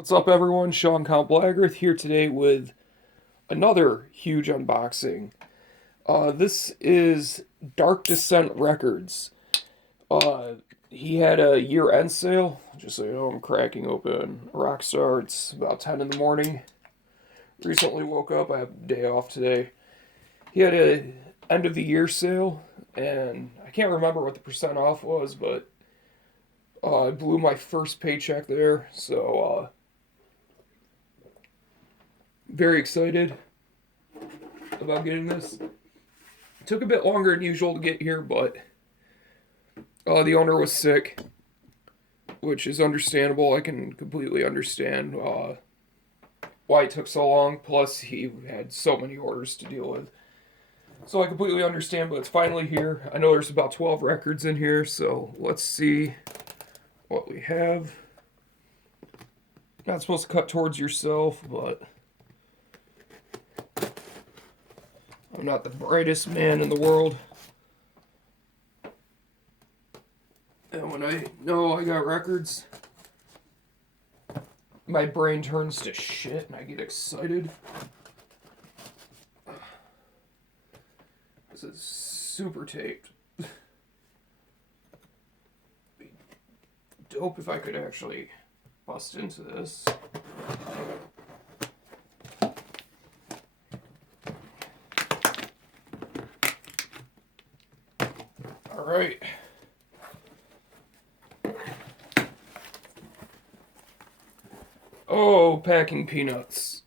What's up, everyone? Sean Count Blackgrith here today with another huge unboxing. This is Dark Descent Records. Uh, he had a year-end sale. Just so you know, I'm cracking open Rockstar. It's about 10 in the morning. Recently woke up. I have a day off today. He had a end of the year sale, and I can't remember what the percent off was, but I blew my first paycheck there, so very excited about getting this. It took a bit longer than usual to get here, but the owner was sick, which is understandable. I can completely understand why it took so long. Plus, he had so many orders to deal with. So I completely understand, but it's finally here. I know there's about 12 records in here, so let's see what we have. Not supposed to cut towards yourself, but I'm not the brightest man in the world. And when I know I got records, my brain turns to shit and I get excited. This is super taped. Be dope if I could actually bust into this. Alright. Oh, packing peanuts.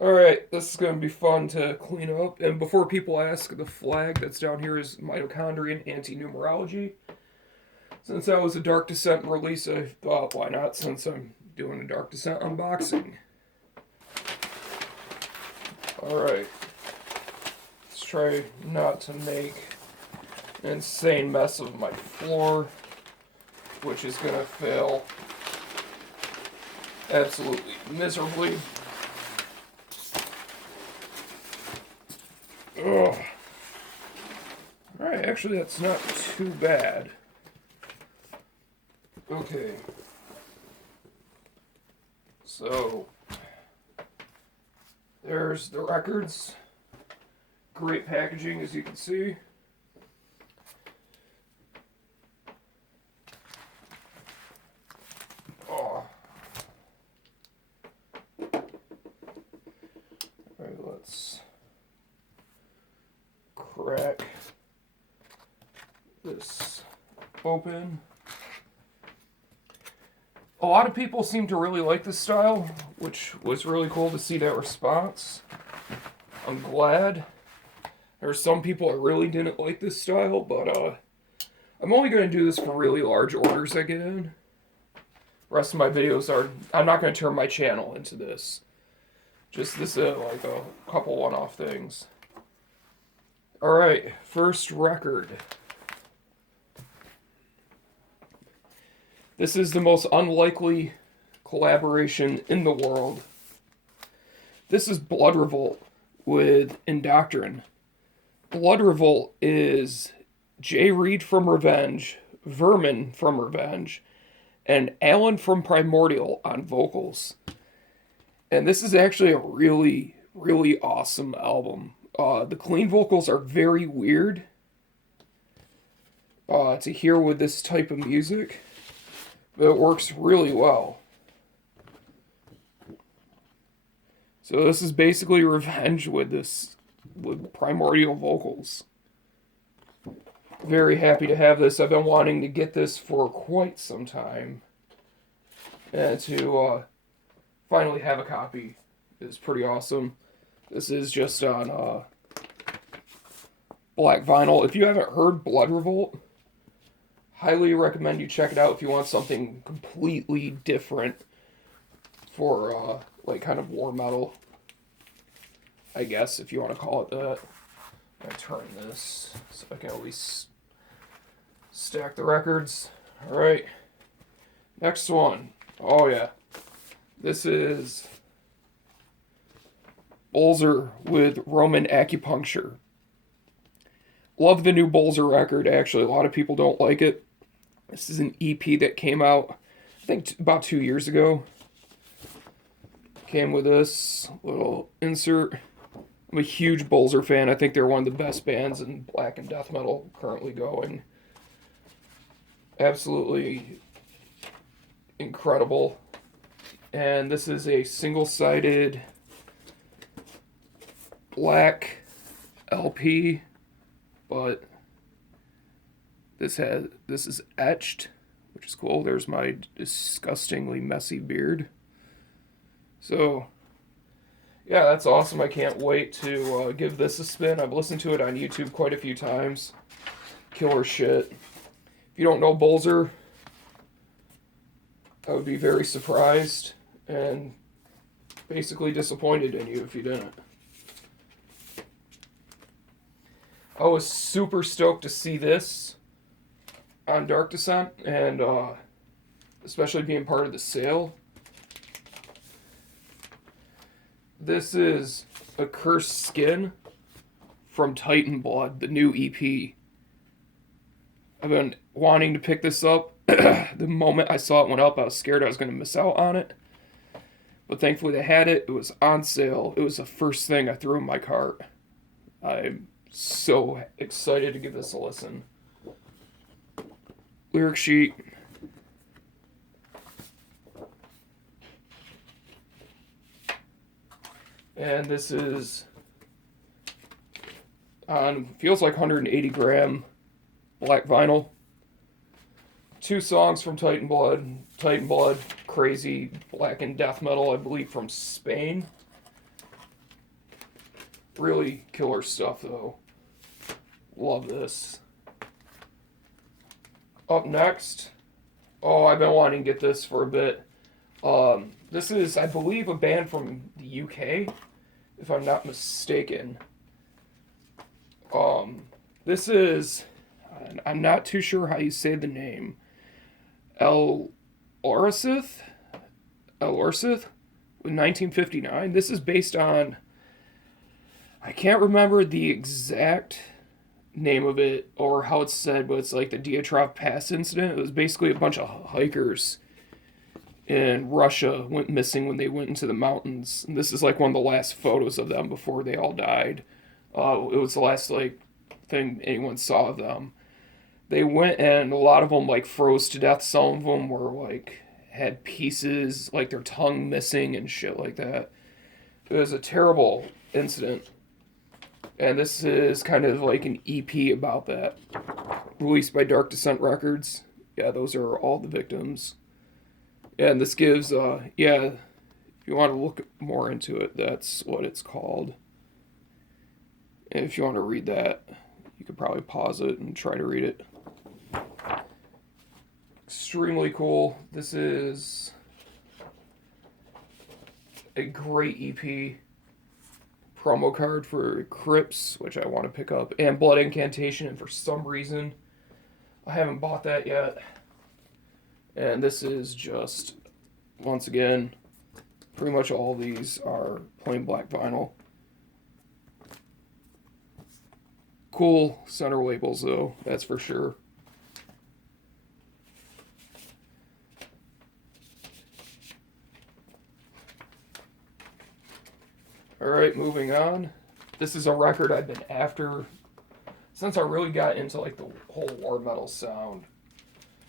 Alright, this is going to be fun to clean up. And before people ask, the flag that's down here is Mitochondrion Anti-Numerology. Since that was a Dark Descent release, I thought, why not, since I'm doing a Dark Descent unboxing. Alright. Let's try not to make an insane mess of my floor, which is going to fail absolutely miserably. Ugh. Alright, actually that's not too bad. Okay. So, there's the records. Great packaging, as you can see. Oh. Alright, let's crack this open. A lot of people seem to really like this style, which was really cool to see that response. I'm glad. There are some people that really didn't like this style, but I'm only going to do this for really large orders I get in. The rest of my videos are, I'm not going to turn my channel into this. Just this like a couple one-off things. Alright, first record. This is the most unlikely collaboration in the world. This is Blood Revolt with Indoctrine. Blood Revolt is Jay Reed from Revenge, Vermin from Revenge, and Alan from Primordial on vocals. And this is actually a really, really awesome album. The clean vocals are very weird to hear with this type of music. But it works really well. So this is basically Revenge with primordial vocals. Very happy to have this. I've been wanting to get this for quite some time. And to finally have a copy is pretty awesome. This is just on black vinyl. If you haven't heard Blood Revolt, highly recommend you check it out if you want something completely different for, like, kind of war metal, I guess, if you want to call it that. I'm going to turn this so I can at least stack the records. Alright. Next one. Oh, yeah. This is Bølzer with Roman Acupuncture. Love the new Bølzer record, actually. A lot of people don't like it. This is an EP that came out I think about 2 years ago. Came with this little insert. I'm a huge Bølzer fan. I think they're one of the best bands in black and death metal currently going. Absolutely incredible. And this is a single-sided black LP, but this is etched, which is cool. There's my disgustingly messy beard. So, yeah, that's awesome. I can't wait to give this a spin. I've listened to it on YouTube quite a few times. Killer shit. If you don't know Bølzer, I would be very surprised and basically disappointed in you if you didn't. I was super stoked to see this on Dark Descent, and especially being part of the sale. This is A Cursed Skin from Titan Blood, the new EP. I've been wanting to pick this up. The moment I saw it went up, I was scared I was going to miss out on it. But thankfully they had it. It was on sale. It was the first thing I threw in my cart. I'm so excited to give this a listen. Lyric sheet. And this is on, feels like 180 gram black vinyl. 2 songs from Titan Blood. Titan Blood, crazy black and death metal, I believe from Spain. Really killer stuff though. Love this. Up next, I've been wanting to get this for a bit. This is, I believe, a band from the UK, if I'm not mistaken. This is, I'm not too sure how you say the name. El Orsith with 1959. This is based on, I can't remember the exact name of it or how it's said, but it's like the Dyatlov Pass incident. It was basically a bunch of hikers in Russia went missing when they went into the mountains. And this is like one of the last photos of them before they all died. It was the last like thing anyone saw of them. They went and a lot of them like froze to death. Some of them were like had pieces like their tongue missing and shit like that. It was a terrible incident. And this is kind of like an EP about that. Released by Dark Descent Records. Yeah, those are all the victims. And this gives, if you want to look more into it, that's what it's called. And if you want to read that, you could probably pause it and try to read it. Extremely cool. This is a great EP. Promo card for Crypts, which I want to pick up, and Blood Incantation, and for some reason I haven't bought that yet. And this is just, once again, pretty much all these are plain black vinyl. Cool center labels though, that's for sure. Alright, moving on. This is a record I've been after since I really got into like the whole war metal sound.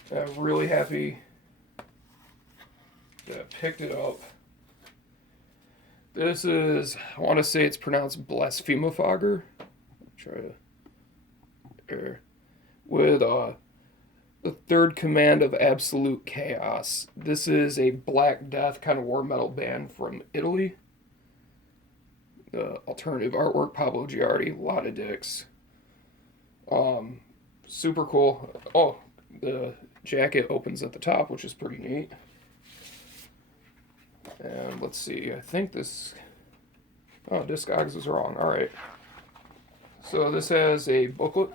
And I'm really happy that I picked it up. This is, I want to say it's pronounced Blasphemophager. Try to with the Third Command of Absolute Chaos. This is a Black Death kind of war metal band from Italy. The alternative artwork, Pablo Giardi, a lot of dicks. Super cool. Oh, the jacket opens at the top, which is pretty neat. And let's see, I think this, Discogs is wrong. Alright. So this has a booklet,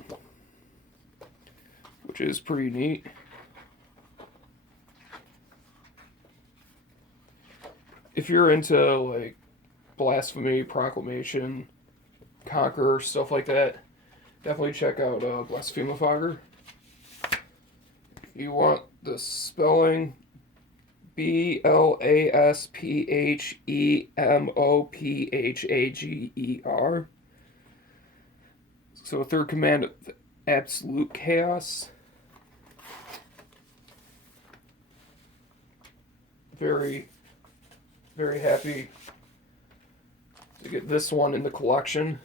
which is pretty neat. If you're into, like, Blasphemy, Proclamation, Conqueror, stuff like that, definitely check out Blasphemophager. If you want the spelling, Blasphemopager. So third command of absolute chaos. Very, very happy to get this one in the collection.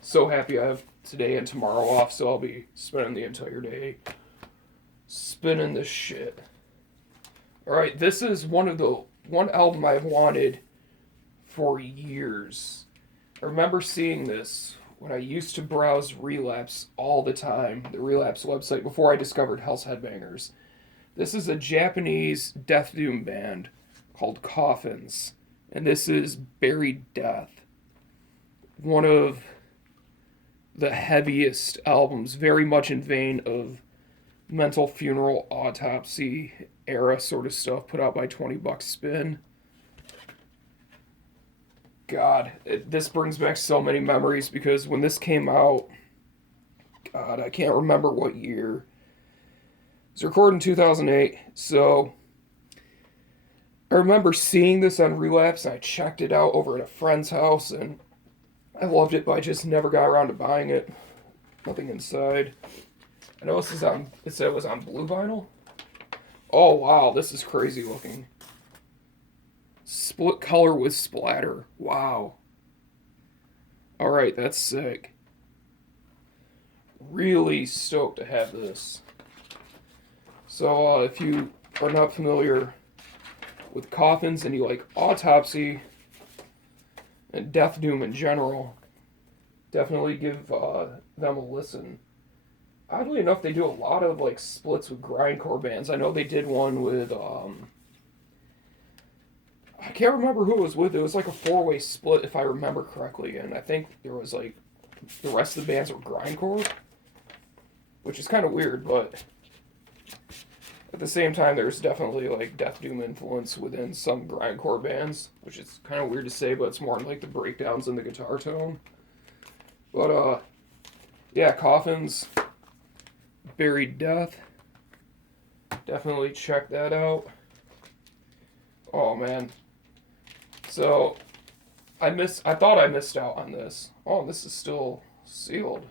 So happy I have today and tomorrow off, so I'll be spending the entire day spinning this shit. Alright, this is one album I've wanted for years. I remember seeing this when I used to browse Relapse all the time, the Relapse website, before I discovered Hell's Headbangers. This is a Japanese death doom band called Coffins, and this is Buried Death. One of the heaviest albums, very much in vein of Mental Funeral Autopsy era sort of stuff, put out by 20 Bucks Spin. God, this brings back so many memories because when this came out, God, I can't remember what year. It was recorded in 2008, so I remember seeing this on Relapse, and I checked it out over at a friend's house, and I loved it, but I just never got around to buying it. Nothing inside. I know this is on, it said it was on blue vinyl. Oh wow, this is crazy looking. Split color with splatter. Wow. Alright, that's sick. Really stoked to have this. So, if you are not familiar with Coffins and you like Autopsy and Death Doom in general, definitely give them a listen. Oddly enough, they do a lot of like splits with grindcore bands. I know they did one with I can't remember who it was with. It was like a 4-way split if I remember correctly, and I think there was like the rest of the bands were grindcore, which is kind of weird, but at the same time, there's definitely like Death Doom influence within some grindcore bands, which is kind of weird to say, but it's more like the breakdowns in the guitar tone. But yeah, Coffins, Buried Death. Definitely check that out. Oh man. So I thought I missed out on this. Oh, this is still sealed.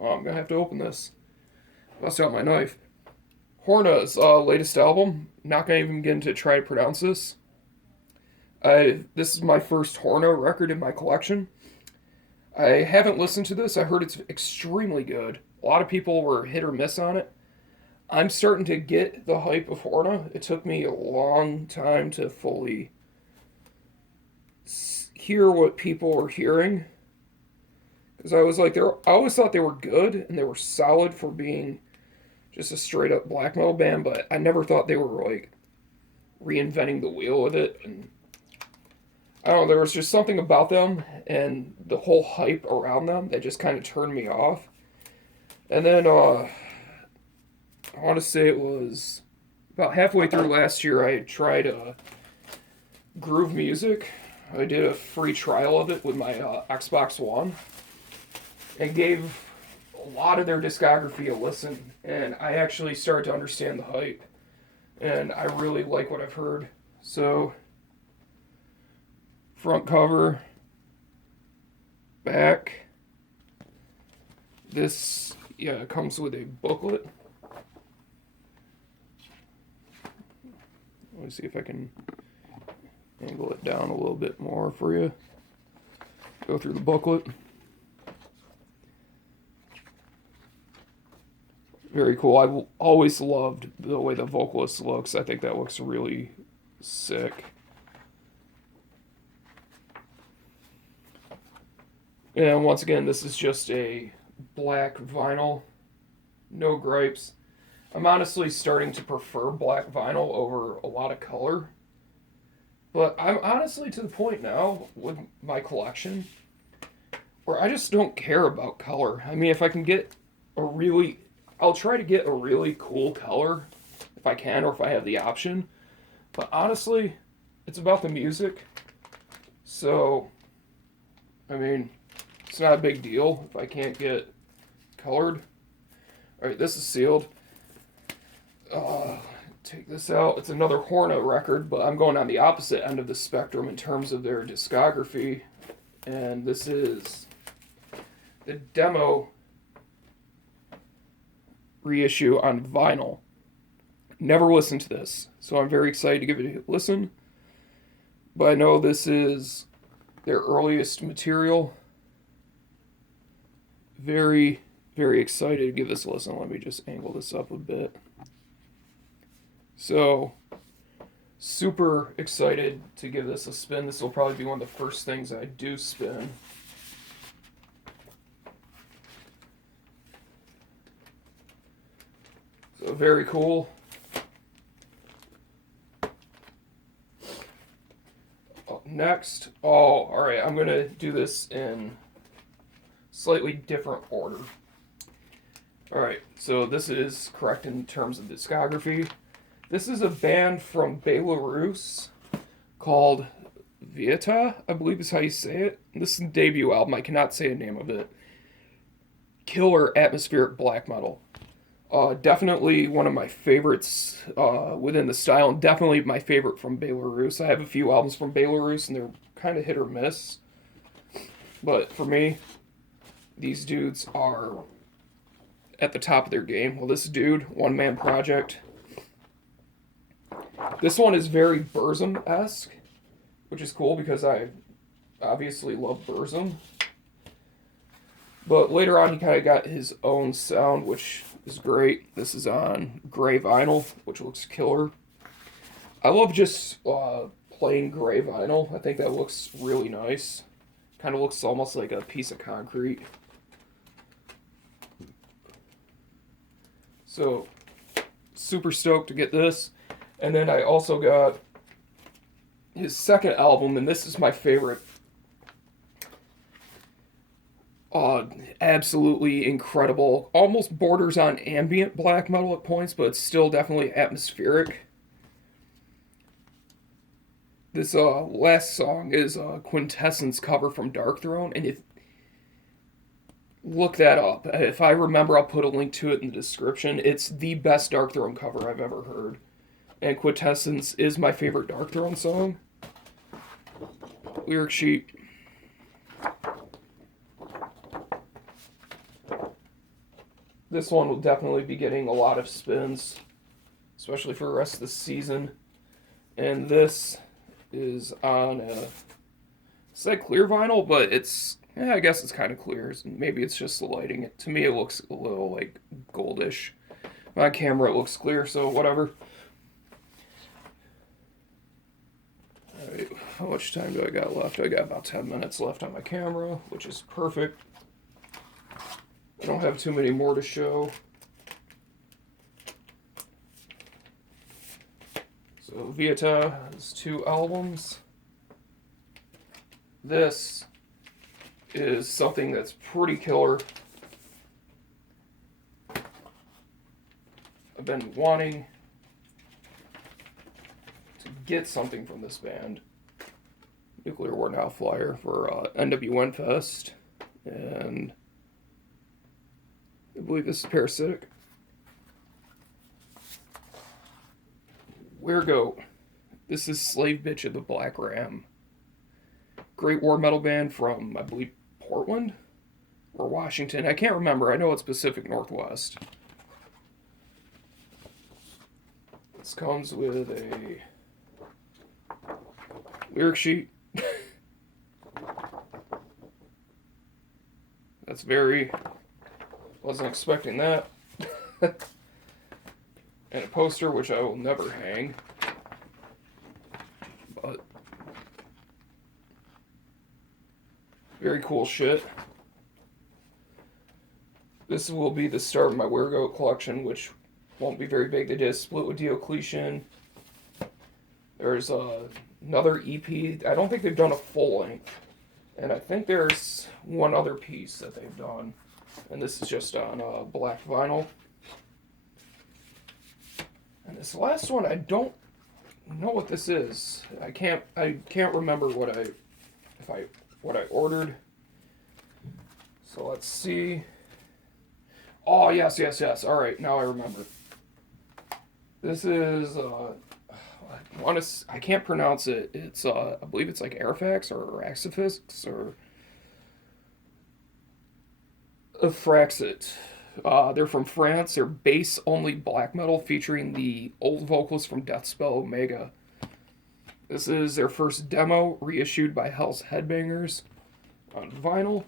Oh, I'm gonna have to open this. Bust out my knife. Horna's latest album. Not gonna even get into try to pronounce this. This is my first Horna record in my collection. I haven't listened to this. I heard it's extremely good. A lot of people were hit or miss on it. I'm starting to get the hype of Horna. It took me a long time to fully hear what people were hearing. Because I was like, I always thought they were good and they were solid for being just a straight up black metal band, but I never thought they were like reinventing the wheel with it. And I don't know, there was just something about them and the whole hype around them that just kind of turned me off. And then I want to say it was about halfway through last year I had tried Groove Music. I did a free trial of it with my Xbox One and gave a lot of their discography a listen, and I actually started to understand the hype, and I really like what I've heard. So front cover, back, this comes with a booklet. Let me see if I can angle it down a little bit more for you. Go through the booklet. Very cool. I've always loved the way the vocalist looks. I think that looks really sick. And once again, this is just a black vinyl. No gripes. I'm honestly starting to prefer black vinyl over a lot of color. But I'm honestly to the point now with my collection where I just don't care about color. I mean, if I can get I'll try to get a really cool color if I can or if I have the option. But honestly, it's about the music. So, I mean, it's not a big deal if I can't get colored. Alright, this is sealed. take this out. It's another Horna record, but I'm going on the opposite end of the spectrum in terms of their discography. And this is the demo reissue on vinyl. Never listened to this, so I'm very excited to give it a listen. But I know this is their earliest material. Very, very excited to give this a listen. Let me just angle this up a bit. So, super excited to give this a spin. This will probably be one of the first things I do spin. So, very cool. Next, alright, I'm going to do this in slightly different order. Alright, so this is correct in terms of discography. This is a band from Belarus called Vieta, I believe is how you say it. This is the debut album, I cannot say the name of it. Killer atmospheric black metal. Definitely one of my favorites within the style, and definitely my favorite from Belarus. I have a few albums from Belarus, and they're kind of hit or miss. But for me, these dudes are at the top of their game. Well, this dude, one-man project. This one is very Burzum-esque, which is cool because I obviously love Burzum. But later on, he kind of got his own sound, which is great. This is on gray vinyl, which looks killer. I love just plain gray vinyl. I think that looks really nice. Kind of looks almost like a piece of concrete. So, super stoked to get this. And then I also got his second album, and this is my favorite. Absolutely incredible. Almost borders on ambient black metal at points, but it's still definitely atmospheric. This last song is a Quintessence cover from Darkthrone, and if look that up. If I remember, I'll put a link to it in the description. It's the best Darkthrone cover I've ever heard. And Quintessence is my favorite Darkthrone song. Lyric sheet. This one will definitely be getting a lot of spins, especially for the rest of the season. And this is on a, it's like clear vinyl, but it's, I guess it's kind of clear. Maybe it's just the lighting. To me, it looks a little like goldish. My camera, it looks clear, so whatever. Alright, how much time do I got left? I got about 10 minutes left on my camera, which is perfect. I don't have too many more to show. So Vieta has 2 albums. This is something that's pretty killer. I've been wanting to get something from this band. Nuclear War Now flyer for NWN Fest. And I believe this is Parasitic. Wargo. This is Slave Bitch of the Black Ram. Great war metal band from, I believe, Portland or Washington. I can't remember. I know it's Pacific Northwest. This comes with a lyric sheet. That's very... Wasn't expecting that. And a poster, which I will never hang. But very cool shit. This will be the start of my Wargo collection, which won't be very big. They did a split with Diocletian. There's another EP. I don't think they've done a full length. And I think there's one other piece that they've done. And this is just on black vinyl. And this last one, I don't know what this is. I can't remember what I ordered. So let's see. Oh, yes. All right, now I remember. This is I can't pronounce it. It's I believe it's like Airfax or Axifix or Fraxit. They're from France. They're bass only black metal featuring the old vocalist from Deathspell Omega. This is their first demo reissued by Hell's Headbangers on vinyl.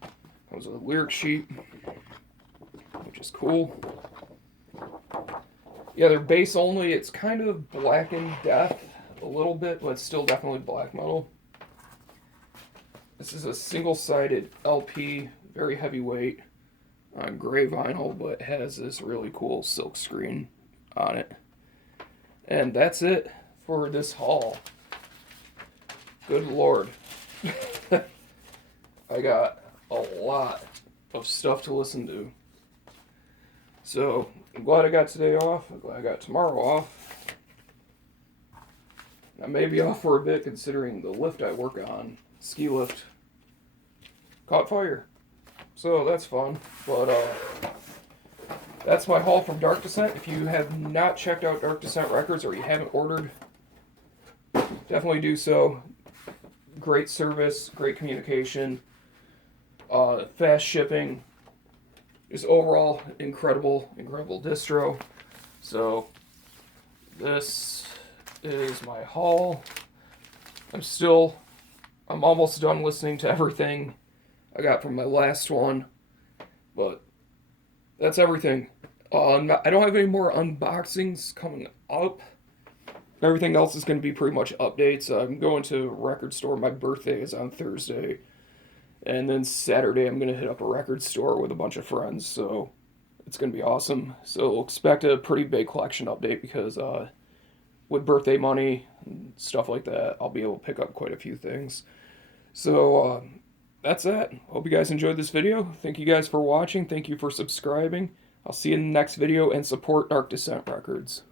That was a lyric sheet, which is cool. Yeah, they're bass only. It's kind of blackened death a little bit, but it's still definitely black metal. This is a single-sided LP, very heavyweight, on gray vinyl, but has this really cool silk screen on it. And that's it for this haul. Good lord. I got a lot of stuff to listen to. So, I'm glad I got today off. I'm glad I got tomorrow off. I may be off for a bit considering the lift I work on, ski lift, caught fire. So that's fun. But that's my haul from Dark Descent. If you have not checked out Dark Descent Records or you haven't ordered, definitely do so. Great service, great communication, fast shipping. Just overall incredible distro. So this is my haul. I'm almost done listening to everything I got from my last one, but that's everything. I don't have any more unboxings coming up. Everything else is going to be pretty much updates. I'm going to a record store. My birthday is on Thursday. And then Saturday, I'm going to hit up a record store with a bunch of friends. So it's going to be awesome. So expect a pretty big collection update because with birthday money and stuff like that, I'll be able to pick up quite a few things. So that's it. Hope you guys enjoyed this video. Thank you guys for watching. Thank you for subscribing. I'll see you in the next video and support Dark Descent Records.